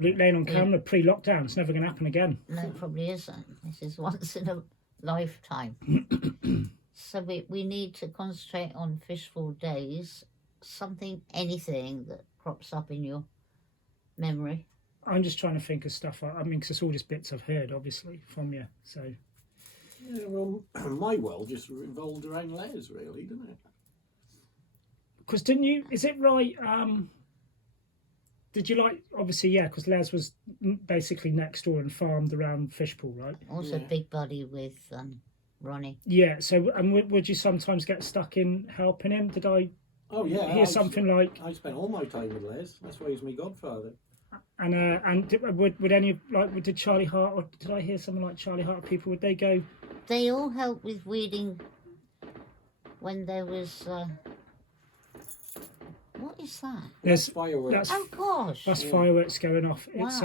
Luke Lane on camera, pre-lockdown. It's never going to happen again. No, it probably isn't. This is once in a lifetime. So we need to concentrate on Fishpool days. Anything that crops up in your memory. I'm just trying to think of stuff. I mean, because it's all just bits I've heard, obviously, from you. So. Yeah, well, my world just revolved around Les, really, didn't it? Because didn't you? Is it right? Did you like? Obviously, yeah. Because Les was basically next door and farmed around Fishpool, right? Also, big buddy with Ronnie. Yeah. So, and would you sometimes get stuck in helping him? Did I? Oh yeah. Hear something like. I spent all my time with Les. That's why he's my godfather. And would any like did Charlie Hart or did I hear something like Charlie Hart people? Would they go? They all helped with weeding when there was. What is that? There's fireworks. Oh gosh! That's fireworks going off. Wow. It's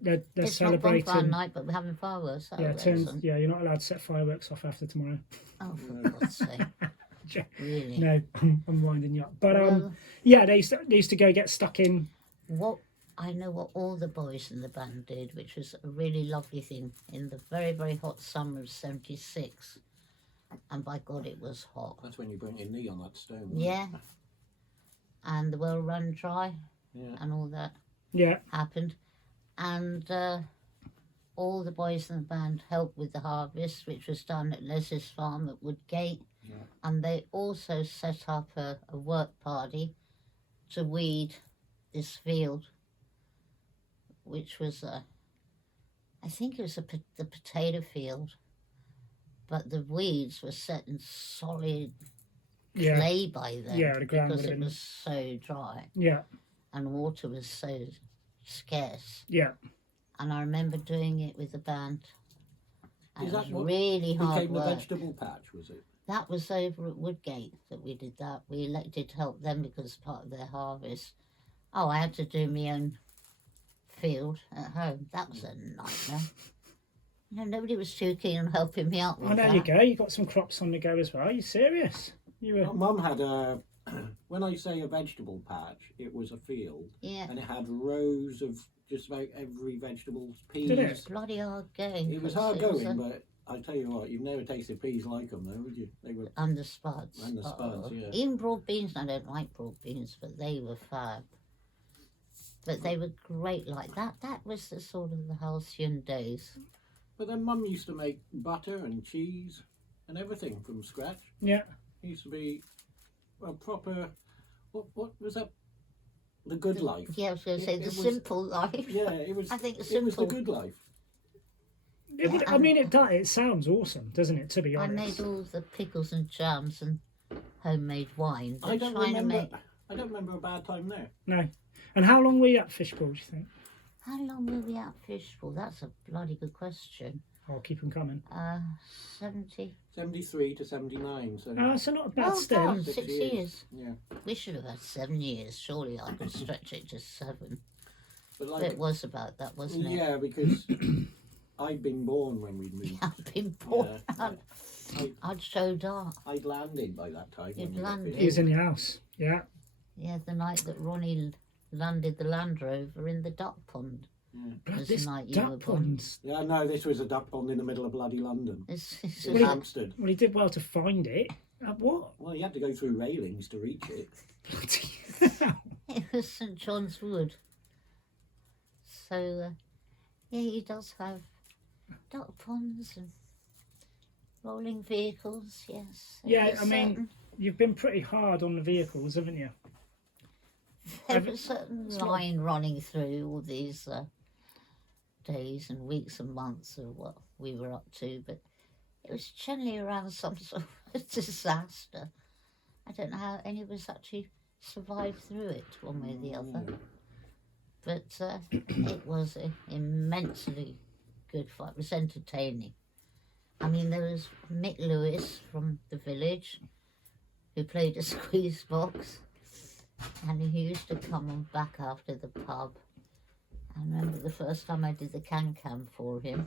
they're it's celebrating. It's not bonfire night, but we're having fireworks. Yeah, you're not allowed to set fireworks off after tomorrow. Oh, for God's sake! Really? No, I'm winding you up. But yeah, they used to go get stuck in. What I know what all the boys in the band did, which was a really lovely thing in the very, very hot summer of '76, and by God, it was hot. That's when you burnt your knee on that stone. Yeah. And the well run dry, and all that happened, and all the boys in the band helped with the harvest, which was done at Les's farm at Woodgate, and they also set up a work party to weed this field, which was I think it was the potato field, but the weeds were set in solid clay by then, the ground because it was so dry, and water was so scarce. And I remember doing it with the band, and it was really hard became work. The vegetable patch, was it? That was over at Woodgate that we did that. We elected to help them because part of their harvest. Oh, I had to do my own field at home. That was a nightmare. You know, nobody was too keen on helping me out with that. Oh, there you go. You got some crops on the go as well. Are you serious? Mum had a, when I say a vegetable patch, it was a field. Yeah. And it had rows of just about every vegetable, peas. Did it? Bloody hard going. It was hard going, but I tell you what, you've never tasted peas like them though, would you? They were... And the spuds. And the spuds, yeah. Even broad beans, I don't like broad beans, but they were fab. But they were great like that. That was the sort of the halcyon days. But then Mum used to make butter and cheese and everything from scratch. Yeah. It used to be a proper, what was that? The good life. Yeah, I was going to say the simple life. Yeah, it was. I think it was the good life. I mean, it sounds awesome, doesn't it, to be honest? I made all the pickles and jams and homemade wine. I don't remember a bad time there. No. And how long were you at Fishpool, do you think? How long were we at Fishpool? That's a bloody good question. I'll keep them coming. 70. 73 to 79. So, so not a bad stint. God, 6 years. Yeah. We should have had 7 years. Surely I could stretch it to 7. But like, it was about that, wasn't it? Yeah, because I'd been born when we moved. I'd been born. I'd showed up. I'd landed by that time. You'd landed. He was in your house. Yeah. Yeah, the night that Ronnie landed the Land Rover in the duck pond. Yeah. Was this the night you duck were born. ponds. Yeah, no, this was a duck pond in the middle of bloody London. It's in Hampstead. Well, he did well to find it. What? Well, he had to go through railings to reach it. It was St John's Wood. So, yeah, he does have duck ponds and rolling vehicles, yes. Yeah, I mean, you've been pretty hard on the vehicles, haven't you? There was a certain line running through all these days and weeks and months of what we were up to, but it was generally around some sort of disaster. I don't know how any of us actually survived through it one way or the other. But it was an immensely good fight. It was entertaining. I mean, there was Mick Lewis from the village who played a squeeze box, and he used to come on back after the pub. I remember the first time I did the can-can for him,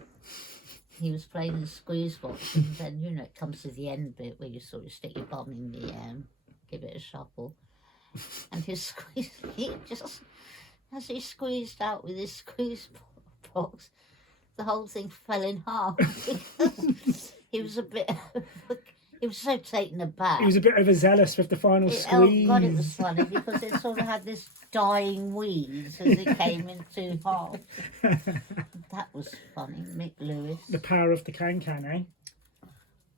he was playing the squeeze box, and then, you know, it comes to the end bit where you sort of stick your bum in the air and give it a shuffle. And his squeeze, he just as he squeezed out with his squeeze box, the whole thing fell in half because he was a bit. He was so taken aback. He was a bit overzealous with the final Oh squeeze. God, it was funny because it sort of had this dying wheeze as it came into half. That was funny, Mick Lewis. The power of the can, eh?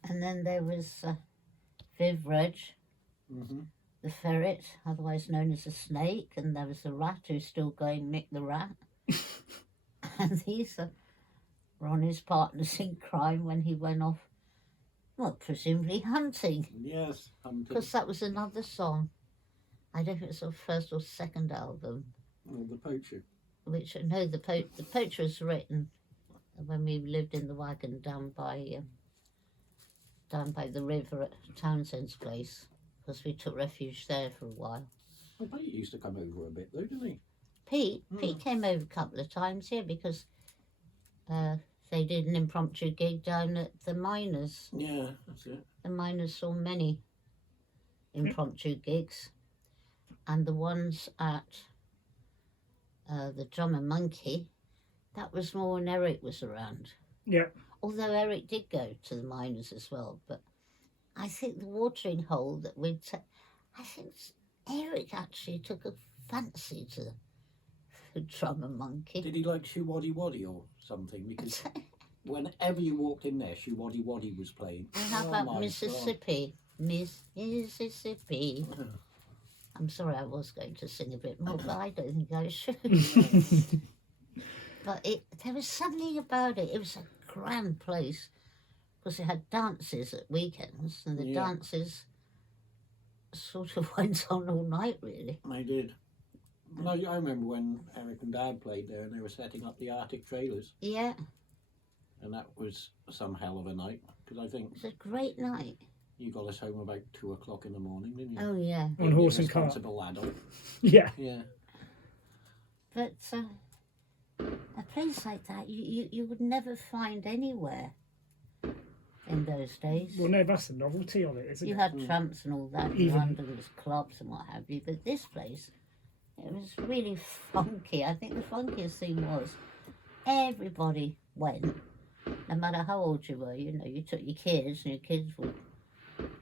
And then there was Viv Reg, the ferret, otherwise known as a snake, and there was the rat who's still going, Mick the rat. And these are Ronnie's partners in crime when he went off, well, presumably hunting. Yes, hunting. Because that was another song. I don't know if it's the first or second album. Oh, the poacher. Which, no, the Poacher was written when we lived in the wagon down by the river at Townsend's place, because we took refuge there for a while. I bet he used to come over a bit though, didn't he? Pete came over a couple of times here because they did an impromptu gig down at the Miners. Yeah, that's it. The Miners saw many impromptu gigs, and the ones at the Drummer Monkey, that was more when Eric was around. Yeah. Although Eric did go to the Miners as well, but I think the watering hole that I think Eric actually took a fancy to the Drummer Monkey. Did he like Shoe Waddy Waddy or something? Because whenever you walked in there, Shoe Waddy Waddy was playing. And how Oh about my Mississippi? Mississippi. I'm sorry, I was going to sing a bit more, but I don't think I should. But there was something about it. It was a grand place because it had dances at weekends, and the dances sort of went on all night, really. They did. No, I remember when Eric and Dad played there and they were setting up the Arctic trailers. Yeah. And that was some hell of a night, because I think it was a great night. you got us home about 2 o'clock in the morning, didn't you? Oh, yeah. On horse and cart. Responsible adult. Yeah. Yeah. But a place like that, you would never find anywhere in those days. Well, no, that's the novelty of it, isn't You it? had tramps and all that, Even- London's clubs and what have you, but this place, it was really funky. I think the funkiest thing was everybody went, no matter how old you were. You know, you took your kids and your kids would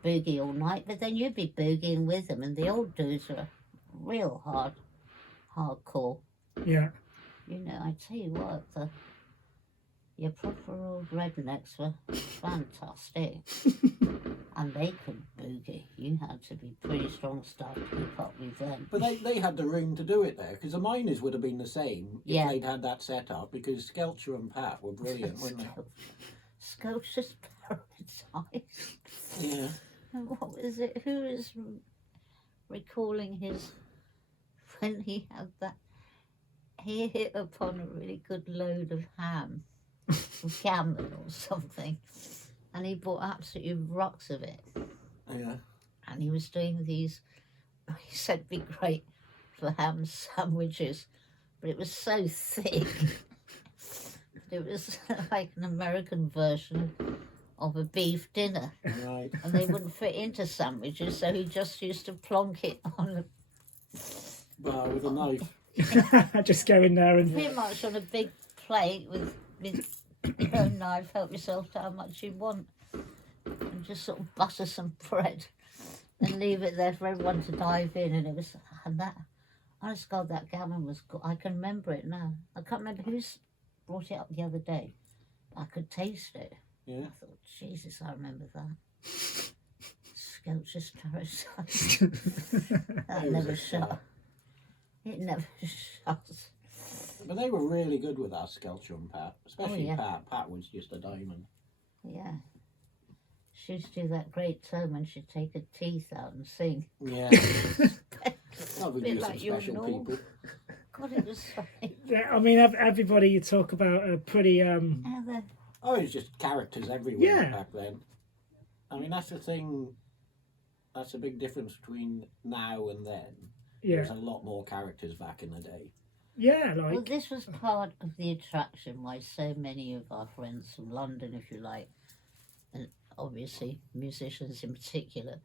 boogie all night, but then you'd be boogieing with them, and the old dudes were real hardcore. Yeah. You know, I tell you what, your proper old rednecks were fantastic. And they could boogie. You had to be pretty strong stuff to keep up with them. But they had the room to do it there, because the Miners would have been the same if they'd had that set up, because Skelcher and Pat were brilliant, weren't they? Skelcher's Paradise. Yeah. And what was it? Who is recalling his, when he had that, he hit upon a really good load of ham, gammon or something, and he bought absolutely rocks of it. Yeah. And he was doing these, he said it'd be great for ham sandwiches, but it was so thick. It was like an American version of a beef dinner. Right. And they wouldn't fit into sandwiches, so he just used to plonk it on Bar with a knife. Just go in there and pretty much on a big plate with your own knife, help yourself to how much you want, and just sort of butter some bread and leave it there for everyone to dive in. And it was, and that, honest God, that gammon was good. I can remember it now. I can't remember who's brought it up the other day. I could taste it. Yeah. I thought, Jesus, I remember that. Skelcher's Paradise. That It was never a shut. It never shuts. But they were really good with us, Skelcher and Pat. Especially yeah. Pat. Pat was just a diamond. Yeah. She used to do that great tone when she'd take her teeth out and sing. Yeah. That would Bit be some like your special normal. people. God, it was funny. yeah, I mean, everybody you talk about are pretty. How the- Oh, it was just characters everywhere Yeah. back then. I mean, that's the thing. That's a big difference between now and then. Yeah. There's a lot more characters back in the day. Yeah, Well, like this was part of the attraction why so many of our friends from London, if you like, and obviously musicians in particular,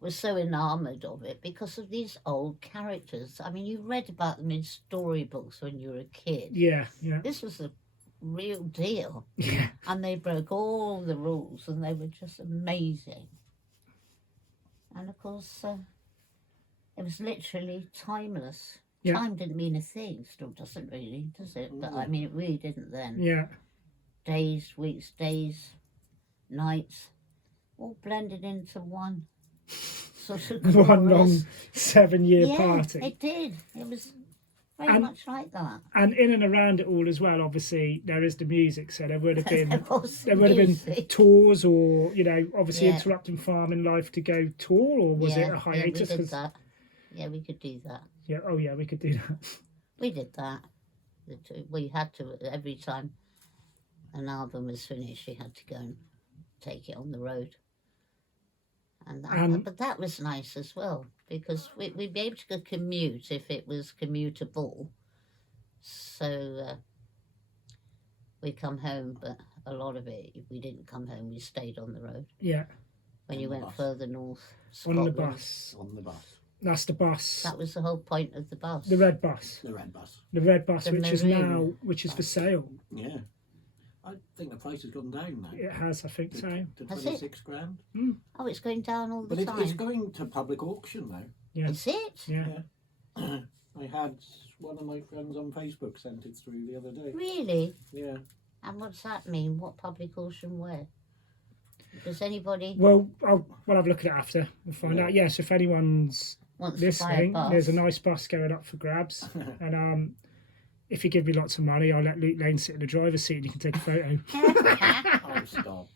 was so enamoured of it because of these old characters. I mean, you read about them in storybooks when you were a kid. Yeah, yeah, This was a real deal. yeah. And they broke all the rules and they were just amazing. And of course, it was literally timeless. Yeah. Time didn't mean a thing, still doesn't really, does it? But I mean, it really didn't then. Yeah. Days, weeks, days, nights, all blended into one sort of One long glorious- 7-year yeah, party. it did. It was very And- much like that. And in and around it all as well, obviously there is the music. So there would have been There would have been music. tours, or obviously Yeah. interrupting farming life to go tour, or was it a hiatus? Yeah, we did 'Cause- that. Yeah, we could do that. yeah, oh yeah, we could do that. We did that. We had to, every time an album was finished, you had to go and take it on the road. But that was nice as well, because we'd be able to commute if it was commutable. So we come home, but a lot of it, if we didn't come home, we stayed on the road. Yeah, When On you the went bus. further north, on the Scotland, bus. On the bus. That's the bus. that was the whole point of the bus. The red bus. The red bus. The red bus, The which is maroon. for sale. Yeah. I think the price has gone down now. It has, I think so. To Has it? 26 grand. Oh, it's going down all the But it's time. going to public auction now. Yeah, Is it? yeah. I had one of my friends on Facebook sent it through the other day. Really? Yeah. And what's that mean? What public auction where? Does anybody Well, we'll have a look at it after and find Yeah. out. Yes, if anyone's wants to buy a listening, bus? there's a nice bus going up for grabs, and if you give me lots of money, I'll let Luke Lane sit in the driver's seat and you can take a photo. Oh, stop.